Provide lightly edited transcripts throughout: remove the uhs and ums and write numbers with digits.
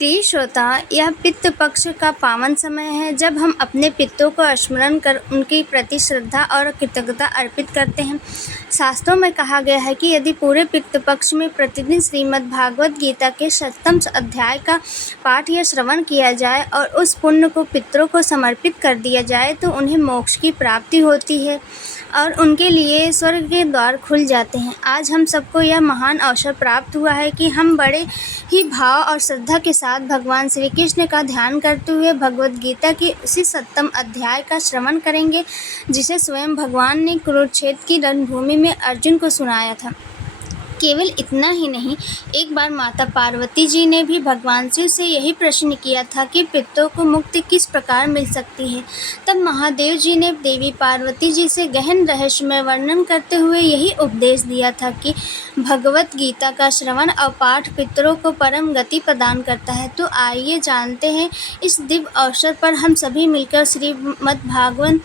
प्रिय श्रोता, यह पितृ पक्ष का पावन समय है जब हम अपने पितरों को स्मरण कर उनके प्रति श्रद्धा और कृतज्ञता अर्पित करते हैं। शास्त्रों में कहा गया है कि यदि पूरे पितृ पक्ष में प्रतिदिन श्रीमद् भागवत गीता के 7वें अध्याय का पाठ या श्रवण किया जाए और उस पुण्य को पितरों को समर्पित कर दिया जाए तो उन्हें मोक्ष की प्राप्ति होती है और उनके लिए स्वर्ग के द्वार खुल जाते हैं। आज हम सबको यह महान अवसर प्राप्त हुआ है कि हम बड़े ही भाव और श्रद्धा के साथ भगवान श्री कृष्ण का ध्यान करते हुए भगवत गीता के उसी 7वें अध्याय का श्रवण करेंगे जिसे स्वयं भगवान ने कुरुक्षेत्र की रणभूमि में अर्जुन को सुनाया था। केवल इतना ही नहीं, एक बार माता पार्वती जी ने भी भगवान शिव से यही प्रश्न किया था कि पितरों को मुक्ति किस प्रकार मिल सकती है। तब महादेव जी ने देवी पार्वती जी से गहन रहस्यमय वर्णन करते हुए यही उपदेश दिया था कि भगवत गीता का श्रवण और पाठ पितरों को परम गति प्रदान करता है। तो आइए जानते हैं, इस दिव्य अवसर पर हम सभी मिलकर श्रीमद् भागवत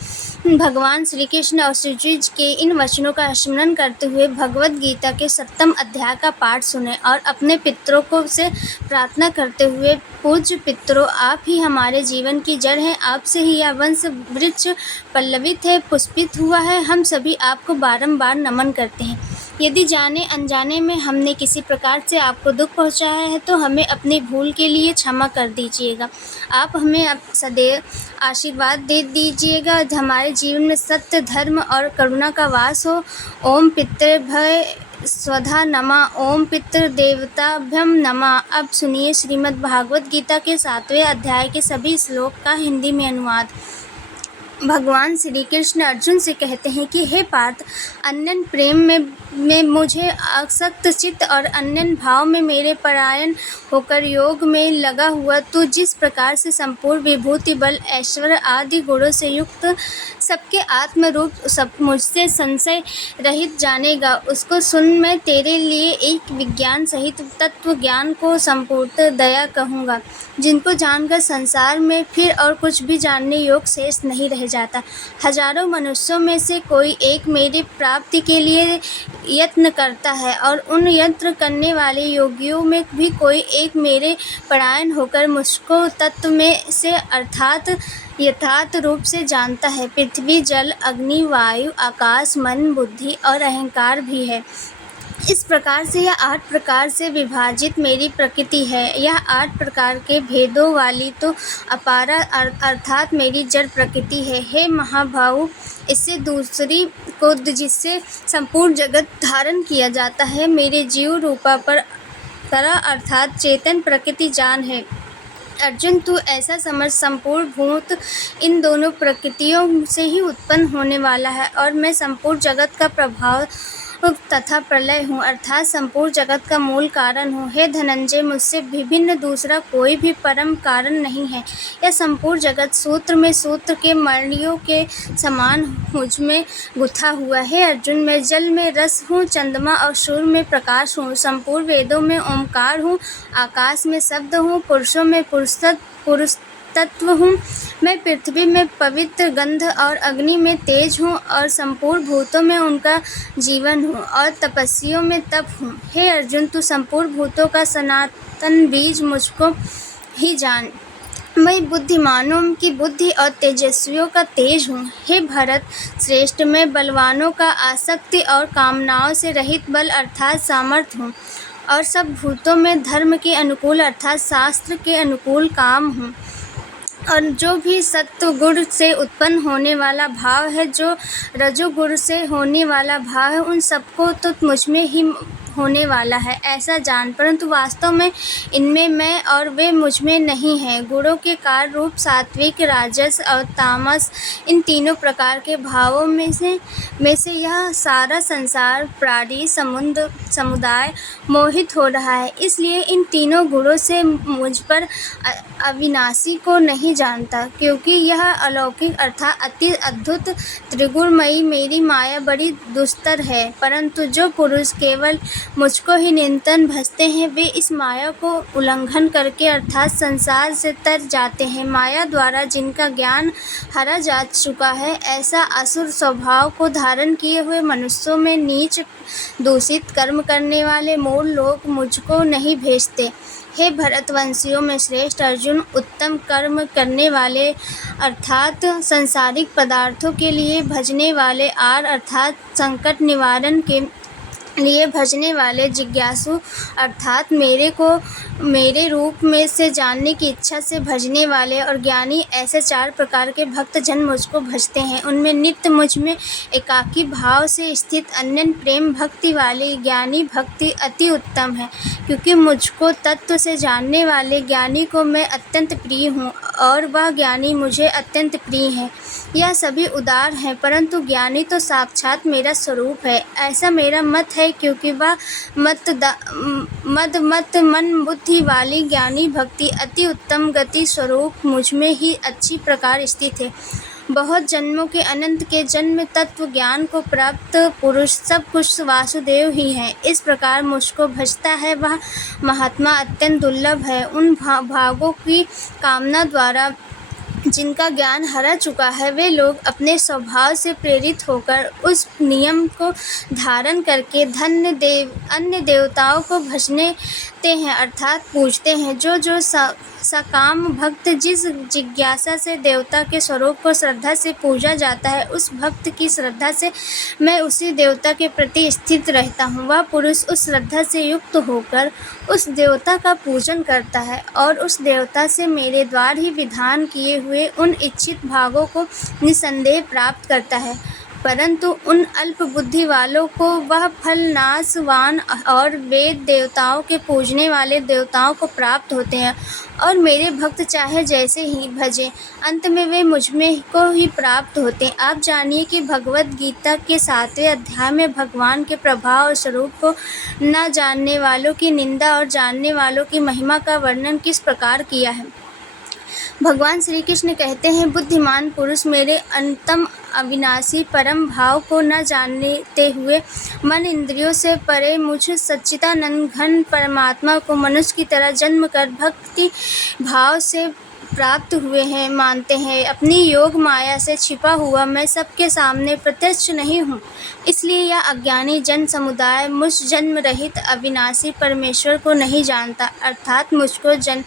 भगवान श्री कृष्ण और श्री जी के इन वचनों का स्मरण करते हुए भगवत गीता के 7वें अध्याय का पाठ सुने और अपने पितरों को से प्रार्थना करते हुए, पूज्य पितरों, आप ही हमारे जीवन की जड़ हैं, आपसे ही यह वंश वृक्ष पल्लवित है, पुष्पित हुआ है। हम सभी आपको बारंबार नमन करते हैं। यदि जाने अनजाने में हमने किसी प्रकार से आपको दुख पहुंचाया है तो हमें अपनी भूल के लिए क्षमा कर दीजिएगा। आप हमें सदैव आशीर्वाद दे दीजिएगा, हमारे जीवन में सत्य, धर्म और करुणा का वास हो। ओम पितृभ्य स्वधा नमः, ओम पितृदेवताभ्यम नमः। अब सुनिए श्रीमद् भागवत गीता के 7वें अध्याय के सभी श्लोक का हिंदी में अनुवाद। भगवान श्री कृष्ण अर्जुन से कहते हैं कि हे पार्थ, अनन्य प्रेम में मुझे आसक्त चित्त और अनन्य भाव में मेरे परायण होकर योग में लगा हुआ तू जिस प्रकार से संपूर्ण विभूति, बल, ऐश्वर्य आदि गुणों से युक्त सबके आत्म रूप सब मुझसे संशय रहित जानेगा, उसको सुन मैं तेरे लिए एक विज्ञान सहित तत्व ज्ञान को संपूर्ण दया कहूँगा, जिनको जानकर संसार में फिर और कुछ भी जानने योग्य शेष नहीं रह जाता। हजारों मनुष्यों में से कोई एक मेरी प्राप्ति के लिए यत्न करता है और उन यत्न करने वाले योगियों में भी कोई एक मेरे परायण होकर मुझको तत्व में से अर्थात यथार्थ रूप से जानता है। पृथ्वी, जल, अग्नि, वायु, आकाश, मन, बुद्धि और अहंकार भी है। इस प्रकार से यह 8 प्रकार से विभाजित मेरी प्रकृति है। यह 8 प्रकार के भेदों वाली तो अपारा अर्थात मेरी जड़ प्रकृति है। हे महाभाव, इससे दूसरी को जिससे संपूर्ण जगत धारण किया जाता है, मेरे जीव रूपा पर तरह अर्थात चेतन प्रकृति जान है। अर्जुन, तू ऐसा समझ, संपूर्ण भूत इन दोनों प्रकृतियों से ही उत्पन्न होने वाला है और मैं संपूर्ण जगत का प्रभाव तथा प्रलय हूँ, अर्थात संपूर्ण जगत का मूल कारण हूँ। हे धनंजय, मुझसे विभिन्न दूसरा कोई भी परम कारण नहीं है। यह संपूर्ण जगत सूत्र में सूत्र के मणियों के समान मुझ में गुथा हुआ है। अर्जुन, मैं जल में रस हूँ, चंद्रमा और सूर्य में प्रकाश हूँ, संपूर्ण वेदों में ओंकार हूँ, आकाश में शब्द हूँ, पुरुषों में पुरुष तत्व हूँ, मैं पृथ्वी में पवित्र गंध और अग्नि में तेज हूँ और संपूर्ण भूतों में उनका जीवन हूँ और तपस्वियों में तप हूँ। हे अर्जुन, तू संपूर्ण भूतों का सनातन बीज मुझको ही जान। मैं बुद्धिमानों की बुद्धि और तेजस्वियों का तेज हूँ। हे भरत श्रेष्ठ, मैं बलवानों का आसक्ति और कामनाओं से रहित बल अर्थात सामर्थ्य हूँ और सब भूतों में धर्म के अनुकूल अर्थात शास्त्र के अनुकूल काम हूँ। और जो भी सत्व गुण से उत्पन्न होने वाला भाव है, जो रजोगुण से होने वाला भाव है, उन सबको तो मुझ में ही होने वाला है ऐसा जान, परंतु वास्तव में इनमें मैं और वे मुझ में नहीं हैं। गुणों के कार्य रूप सात्विक, राजस और तामस, इन तीनों प्रकार के भावों में से यह सारा संसार, प्राणी समुदाय मोहित हो रहा है। इसलिए इन तीनों गुणों से मुझ पर अविनाशी को नहीं जानता, क्योंकि यह अलौकिक अर्थात अति अद्भुत त्रिगुणमयी मेरी माया बड़ी दुस्तर है। परंतु जो पुरुष केवल मुझको ही निरंतर भजते हैं, वे इस माया को उल्लंघन करके अर्थात संसार से तर जाते हैं। माया द्वारा जिनका ज्ञान हरा जा चुका है, ऐसा असुर स्वभाव को धारण किए हुए मनुष्यों में नीच दूषित कर्म करने वाले मूढ़ लोग मुझको नहीं भेजते। हे भरतवंशियों में श्रेष्ठ अर्जुन, उत्तम कर्म करने वाले अर्थात सांसारिक पदार्थों के लिए भजने वाले, आर अर्थात संकट निवारण के लिए भजने वाले, जिज्ञासु अर्थात मेरे रूप में से जानने की इच्छा से भजने वाले और ज्ञानी, ऐसे 4 प्रकार के भक्त जन मुझको भजते हैं। उनमें नित्य मुझ में एकाकी भाव से स्थित अनन्य प्रेम भक्ति वाली ज्ञानी भक्ति अति उत्तम है, क्योंकि मुझको तत्व से जानने वाले ज्ञानी को मैं अत्यंत प्रिय हूँ और वह ज्ञानी मुझे अत्यंत प्रिय है। यह सभी उदार हैं, परंतु ज्ञानी तो साक्षात मेरा स्वरूप है, ऐसा मेरा मत है, क्योंकि वह मत मन बुद्धि वाली ज्ञानी भक्ति अति उत्तम गति स्वरूप मुझ में ही अच्छी प्रकार स्थित है। बहुत जन्मों के अनंत के जन्म तत्व ज्ञान को प्राप्त पुरुष सब कुछ वासुदेव ही है। इस प्रकार मुझको भजता है वह महात्मा अत्यंत दुर्लभ है। उन भागों की कामना द्वारा जिनका ज्ञान हरा चुका है, वे लोग अपने स्वभाव से प्रेरित होकर उस नियम को धारण करके अन्य देवताओं को भजते हैं अर्थात पूजते हैं। जो सकाम भक्त जिस जिज्ञासा से देवता के स्वरूप को श्रद्धा से पूजा जाता है, उस भक्त की श्रद्धा से मैं उसी देवता के प्रति स्थित रहता हूँ। वह पुरुष उस श्रद्धा से युक्त होकर उस देवता का पूजन करता है और उस देवता से मेरे द्वारा ही विधान किए हुए उन इच्छित भागों को निसंदेह प्राप्त करता है। परंतु उन अल्प बुद्धि वालों को वह फल नाशवान और वेद देवताओं के पूजने वाले देवताओं को प्राप्त होते हैं, और मेरे भक्त चाहे जैसे ही भजें, अंत में वे मुझ में को ही प्राप्त होते हैं। आप जानिए कि भगवद गीता के 7वें अध्याय में भगवान के प्रभाव और स्वरूप को न जानने वालों की निंदा और जानने वालों की महिमा का वर्णन किस प्रकार किया है। भगवान श्री कृष्ण कहते हैं, बुद्धिमान पुरुष मेरे अनंतम अविनाशी परम भाव को न जानते हुए मन इंद्रियों से परे मुझ सच्चिदानंद घन परमात्मा को मनुष्य की तरह जन्म कर भक्ति भाव से प्राप्त हुए हैं मानते हैं। अपनी योग माया से छिपा हुआ मैं सबके सामने प्रत्यक्ष नहीं हूँ, इसलिए यह अज्ञानी जन समुदाय मुझ जन्म रहित अविनाशी परमेश्वर को नहीं जानता, अर्थात मुझको जन्म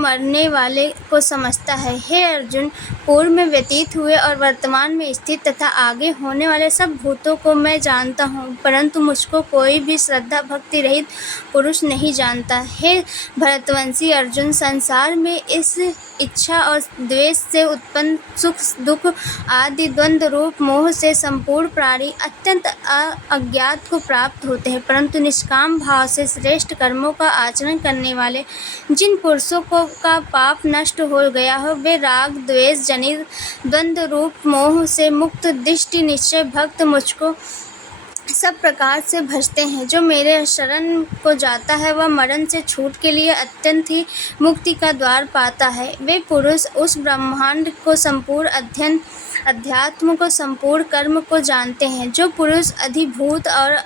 मरने वाले को समझता है। हे अर्जुन, पूर्व में व्यतीत हुए और वर्तमान में स्थित तथा आगे होने वाले सब भूतों को मैं जानता हूँ, परंतु मुझको कोई भी श्रद्धा भक्ति रहित पुरुष नहीं जानता। हे भरतवंशी अर्जुन, संसार में इस इच्छा और द्वेष से उत्पन्न सुख दुख आदि द्वंद्व रूप मोह से संपूर्ण प्राणी अत्यंत अज्ञात को प्राप्त होते हैं, परंतु निष्काम भाव से श्रेष्ठ कर्मों का आचरण करने वाले जिन पुरुषों का पाप नष्ट हो गया हो, वे राग द्वेष जनित द्वंद्व रूप मोह से मुक्त दृष्टि निश्चय भक्त मुझको सब प्रकार से भजते हैं। जो मेरे शरण को जाता है वह मरण से छूट के लिए अत्यंत ही मुक्ति का द्वार पाता है। वे पुरुष उस ब्रह्मांड को संपूर्ण अध्यात्म को संपूर्ण कर्म को जानते हैं। जो पुरुष अधिभूत और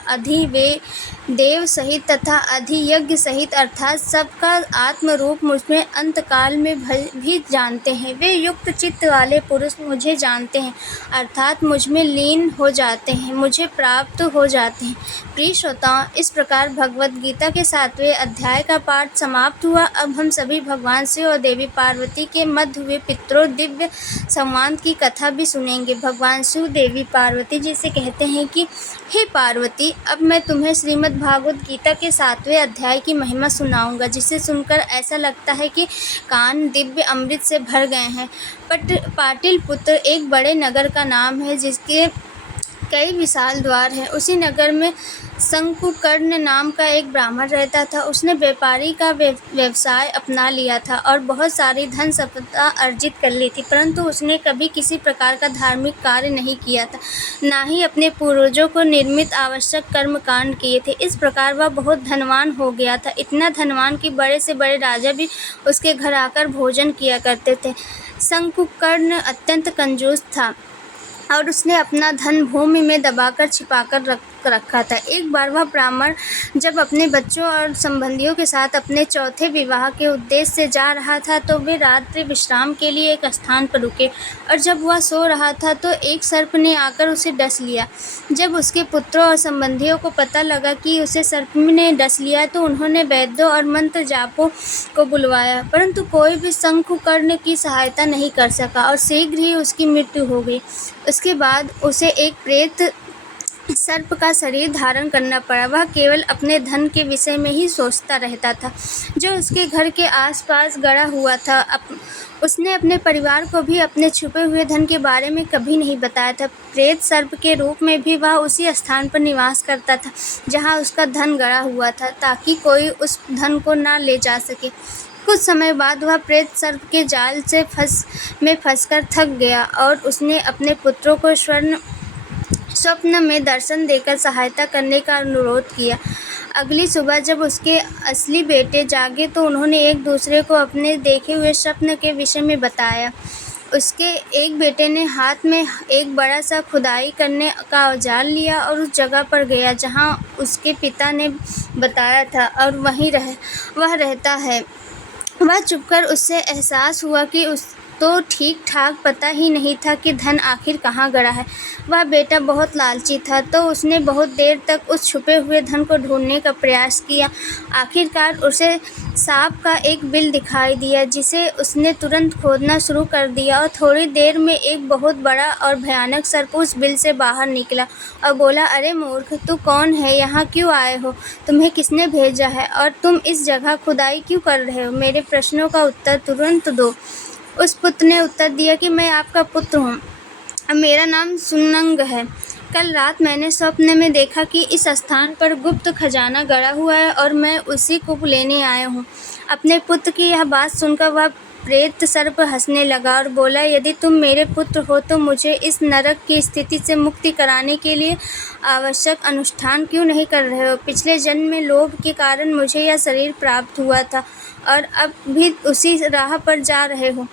देव सहित तथा अधियज्ञ सहित अर्थात सबका आत्म रूप मुझमें अंतकाल में भी जानते हैं, वे युक्त चित्त वाले पुरुष मुझे जानते हैं अर्थात मुझमें लीन हो जाते हैं, मुझे प्राप्त हो जाते हैं। प्रिय श्रोताओं, इस प्रकार भगवद गीता के 7वें अध्याय का पाठ समाप्त हुआ। अब हम सभी भगवान शिव और देवी पार्वती के मध्य हुए पितरों दिव्य संवाद की कथा भी सुनेंगे। भगवान शिव देवी पार्वती जी से कहते हैं कि हे पार्वती, अब मैं तुम्हें श्रीमद् भागवत गीता के 7वें अध्याय की महिमा सुनाऊंगा, जिसे सुनकर ऐसा लगता है कि कान दिव्य अमृत से भर गए हैं। पाटलिपुत्र एक बड़े नगर का नाम है, जिसके कई विशाल द्वार हैं। उसी नगर में शंकुकर्ण नाम का एक ब्राह्मण रहता था। उसने व्यापारी का व्यवसाय अपना लिया था और बहुत सारी धन संपदा अर्जित कर ली थी, परंतु उसने कभी किसी प्रकार का धार्मिक कार्य नहीं किया था, ना ही अपने पूर्वजों को निर्मित आवश्यक कर्म कांड किए थे। इस प्रकार वह बहुत धनवान हो गया था, इतना धनवान कि बड़े से बड़े राजा भी उसके घर आकर भोजन किया करते थे। शंकुकर्ण अत्यंत कंजूस था और उसने अपना धन भूमि में दबाकर छिपाकर रखा था। एक बार वह ब्राह्मण जब अपने बच्चों और संबंधियों के साथ अपने चौथे विवाह के उद्देश्य से जा रहा था तो वे रात्रि विश्राम के लिए एक स्थान पर रुके, और जब वह सो रहा था तो एक सर्प ने आकर उसे डस लिया। जब उसके पुत्रों और संबंधियों को पता लगा कि उसे सर्प ने डस लिया तो उन्होंने वैद्यों और मंत्र जापों को बुलवाया, परंतु कोई भी शंकुकर्ण की सहायता नहीं कर सका और शीघ्र ही उसकी मृत्यु हो गई। उसके बाद उसे एक प्रेत सर्प का शरीर धारण करना पड़ा। वह केवल अपने धन के विषय में ही सोचता रहता था जो उसके घर के आसपास गड़ा हुआ था। उसने अपने परिवार को भी अपने छुपे हुए धन के बारे में कभी नहीं बताया था। प्रेत सर्प के रूप में भी वह उसी स्थान पर निवास करता था जहाँ उसका धन गड़ा हुआ था, ताकि कोई उस धन को न ले जा सके। कुछ समय बाद वह प्रेत सर्प के जाल से फंसकर थक गया और उसने अपने पुत्रों को स्वप्न में दर्शन देकर सहायता करने का अनुरोध किया। अगली सुबह जब उसके असली बेटे जागे तो उन्होंने एक दूसरे को अपने देखे हुए स्वप्न के विषय में बताया। उसके एक बेटे ने हाथ में एक बड़ा सा खुदाई करने का औजार लिया और उस जगह पर गया जहां उसके पिता ने बताया था और वहीं वह रहता है। वह चुपकर उससे एहसास हुआ कि उस तो ठीक ठाक पता ही नहीं था कि धन आखिर कहाँ गड़ा है। वह बेटा बहुत लालची था तो उसने बहुत देर तक उस छुपे हुए धन को ढूंढने का प्रयास किया। आखिरकार उसे सांप का एक बिल दिखाई दिया जिसे उसने तुरंत खोदना शुरू कर दिया और थोड़ी देर में एक बहुत बड़ा और भयानक सर्प उस बिल से बाहर निकला और बोला, अरे मूर्ख, तू कौन है? यहाँ क्यों आए हो? तुम्हें किसने भेजा है और तुम इस जगह खुदाई क्यों कर रहे हो? मेरे प्रश्नों का उत्तर तुरंत दो। उस पुत्र ने उत्तर दिया कि मैं आपका पुत्र हूँ, मेरा नाम सुनंग है। कल रात मैंने स्वप्न में देखा कि इस स्थान पर गुप्त खजाना गड़ा हुआ है और मैं उसी को लेने आया हूँ। अपने पुत्र की यह बात सुनकर वह प्रेत सर्प हंसने लगा और बोला, यदि तुम मेरे पुत्र हो तो मुझे इस नरक की स्थिति से मुक्ति कराने के लिए आवश्यक अनुष्ठान क्यों नहीं कर रहे हो? पिछले जन्म में लोभ के कारण मुझे यह शरीर प्राप्त हुआ था और अब भी उसी राह पर जा रहे हो।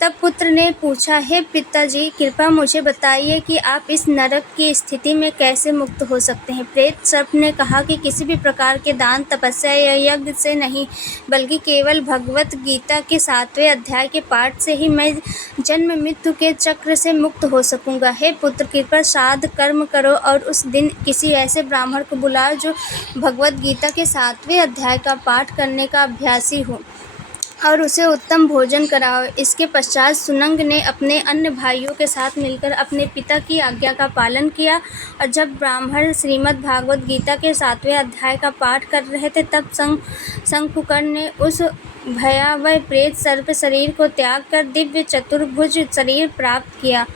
तब पुत्र ने पूछा, हे पिताजी, कृपया मुझे बताइए कि आप इस नरक की स्थिति में कैसे मुक्त हो सकते हैं। प्रेत सर्प ने कहा कि किसी भी प्रकार के दान, तपस्या या यज्ञ से नहीं, बल्कि केवल भगवत गीता के 7वें अध्याय के पाठ से ही मैं जन्म मृत्यु के चक्र से मुक्त हो सकूंगा। हे पुत्र, कृपया श्राद्ध कर्म करो और उस दिन किसी ऐसे ब्राह्मण को बुलाओ जो भगवत गीता के 7वें अध्याय का पाठ करने का अभ्यासी हो और उसे उत्तम भोजन कराओ। इसके पश्चात सुनंग ने अपने अन्य भाइयों के साथ मिलकर अपने पिता की आज्ञा का पालन किया और जब ब्राह्मण श्रीमद् भागवत गीता के 7वें अध्याय का पाठ कर रहे थे तब शंकुकर्ण ने उस भयावह प्रेत सर्प शरीर को त्याग कर दिव्य चतुर्भुज शरीर प्राप्त किया।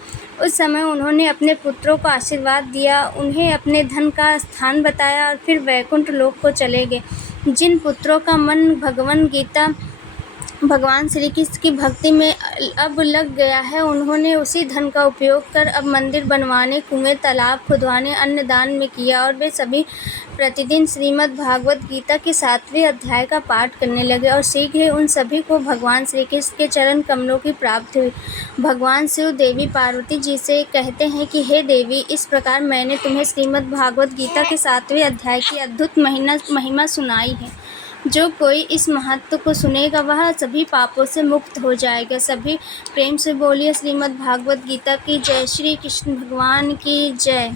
उस समय उन्होंने अपने पुत्रों को आशीर्वाद दिया, उन्हें अपने धन का स्थान बताया और फिर वैकुंठ लोक को चले गए। जिन पुत्रों का मन भगवान श्री कृष्ण की भक्ति में अब लग गया है, उन्होंने उसी धन का उपयोग कर अब मंदिर बनवाने, कुएं, तालाब खुदवाने, अन्न दान में किया और वे सभी प्रतिदिन श्रीमद् भागवत गीता के 7वें अध्याय का पाठ करने लगे और शीघ्र ही उन सभी को भगवान श्री कृष्ण के चरण कमलों की प्राप्ति हुई। भगवान शिव देवी पार्वती जी से कहते हैं कि हे देवी, इस प्रकार मैंने तुम्हें श्रीमद् भागवत गीता के 7वें अध्याय की अद्भुत महिमा सुनाई है। जो कोई इस महत्व को सुनेगा वह सभी पापों से मुक्त हो जाएगा। सभी प्रेम से बोलिए श्रीमद् भागवत गीता की जय। श्री कृष्ण भगवान की जय।